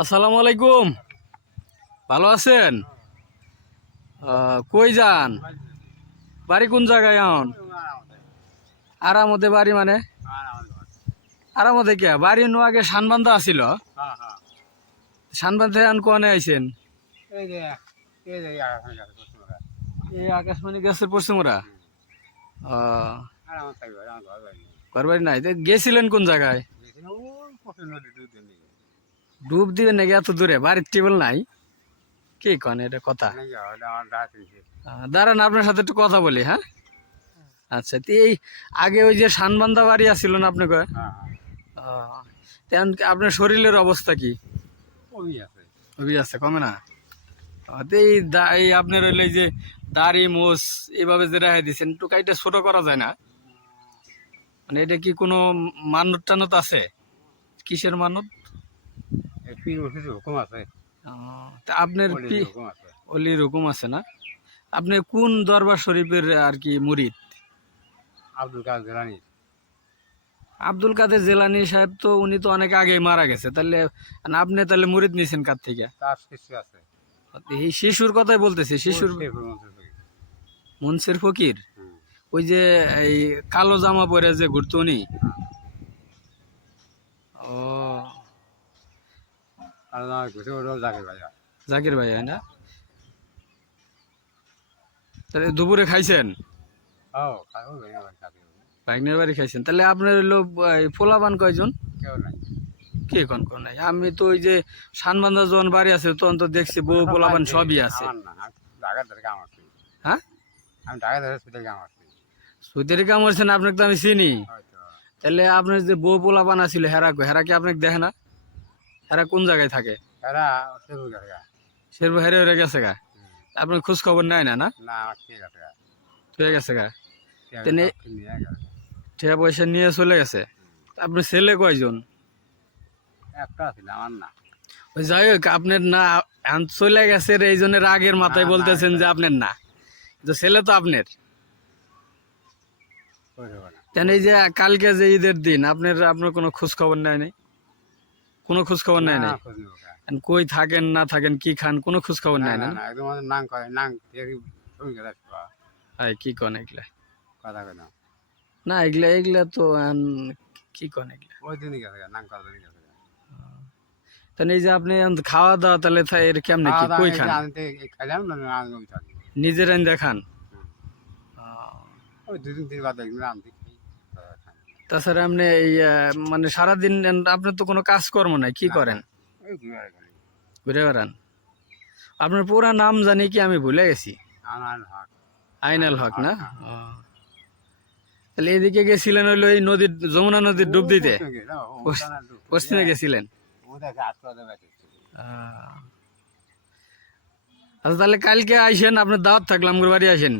আসসালামু আলাইকুম। ভালো আছেন? কই যান? বাড়ি কোন জায়গায় এখন? আরামতে বাড়ি মানে? আরামতে কে বাড়ি নো আগে শানবান্ধা আছিল। শানবান্ধা এখন কোনে আইছেন? এই আকাশমণি গাছের পশ্চিমরা। ঘর বাড়ি নাই তো গেছিলেন কোন জায়গায়? ডুব দিবেন নাকি এত দূরে? বাড়ির টেবিল নাই? কি কন এটা কথা? দাঁড়ান আপনার সাথে একটু কথা বলি। হ্যাঁ, আচ্ছা। তো এই আগে ওই যে শানবান্ধা বাড়ি আসছিল না আপনাকে? তেমন আপনার শরীরের অবস্থা কি? কমই আছে, কমে না? তো এই আপনার হইলে এই যে দাড়ি মোষ এইভাবে যে রেহাই দিচ্ছেন, একটু কাইটা ছোট করা যায় না? মানে এটা কি কোনো মানত টানত আছে? কিসের মানত? তা আপনার অলির হুকুম আছে না? আপনি কোন দরবার শরীফের আর কি মুরিদ? আব্দুল কাদের জেলানি সাহেব তো উনি তো অনেক আগে মারা গেছে, তাহলে আপনি তাহলে মুরিদ নিয়েছেন কার থেকে? এই শিশুর কথাই বলতেছি, শিশুর মনসের ফকির। ওই যে এই কালো জামা পরে যে ঘুরতো উনি? ও, জাকির ভাই না? তাহলে দুপুরে খাইছেন? ভাগ্নের বাড়ি খাইছেন? তাহলে আপনার হইলো পোলাপান কয়জন? কে কোন কোন নাই? আমি তো ওই যে শানবান্ধা যখন বাড়ি আছে তখন তো দেখছি বউ পোলাপান সবই আছে। হ্যাঁ, সুদের কাম করছেন, আপনাকে তো আমি চিনি। তাহলে আপনার যে বউ পোলাপান আছিল হেরা কই? হেরা কি আপনাকে দেখে না? হেরা কোন জায়গায় থাকে? শেরবু হেরে হেরে গেছে গা? আপনার খোঁজ খবর নেয় না? না, ঠিক আছে গা? তেনে টাকা পয়সা নিয়ে চলে গেছে। আপনার ছেলে কয়জন? ওই যাই হোক, আপনার না এখন চলে গেছে এই জন্য রাগের মাথায় বলতেছেন যে আপনার না, তো ছেলে তো আপনার। কেন এই যে কালকে যে ঈদের দিন আপনার কোনো খোঁজ খবর নেয় নাই? কোনো খোঁজ খবর নেয় নাই? কই থাকেন না থাকেন, কি খান, কোনো খোঁজ খবর নেয় না? কি কন এগুলা? না, এগুলা এগুলা তো কি কন এগুলা? তাহলে এই যে আপনি খাওয়া দাওয়া তাহলে এর কেমনে কি কই খান? নিজের আইন দেখান? তাছাড়া আপনি এই মানে সারাদিন আপনার তো কোনো কাজকর্ম নাই, কি করেন? ঘুরে বেড়ান? আপনার পুরা নাম জানি কি আমি ভুলে গেছি? আইনাল হক না? তাহলে এদিকে গেছিলেন হইলো এই নদীর, যমুনা নদীর ডুব দিতে? পশ্চিমে গেছিলেন? আচ্ছা, তাহলে কালকে আইসেন, আপনার দাওয়াত থাকলাম, বাড়ি আসেন।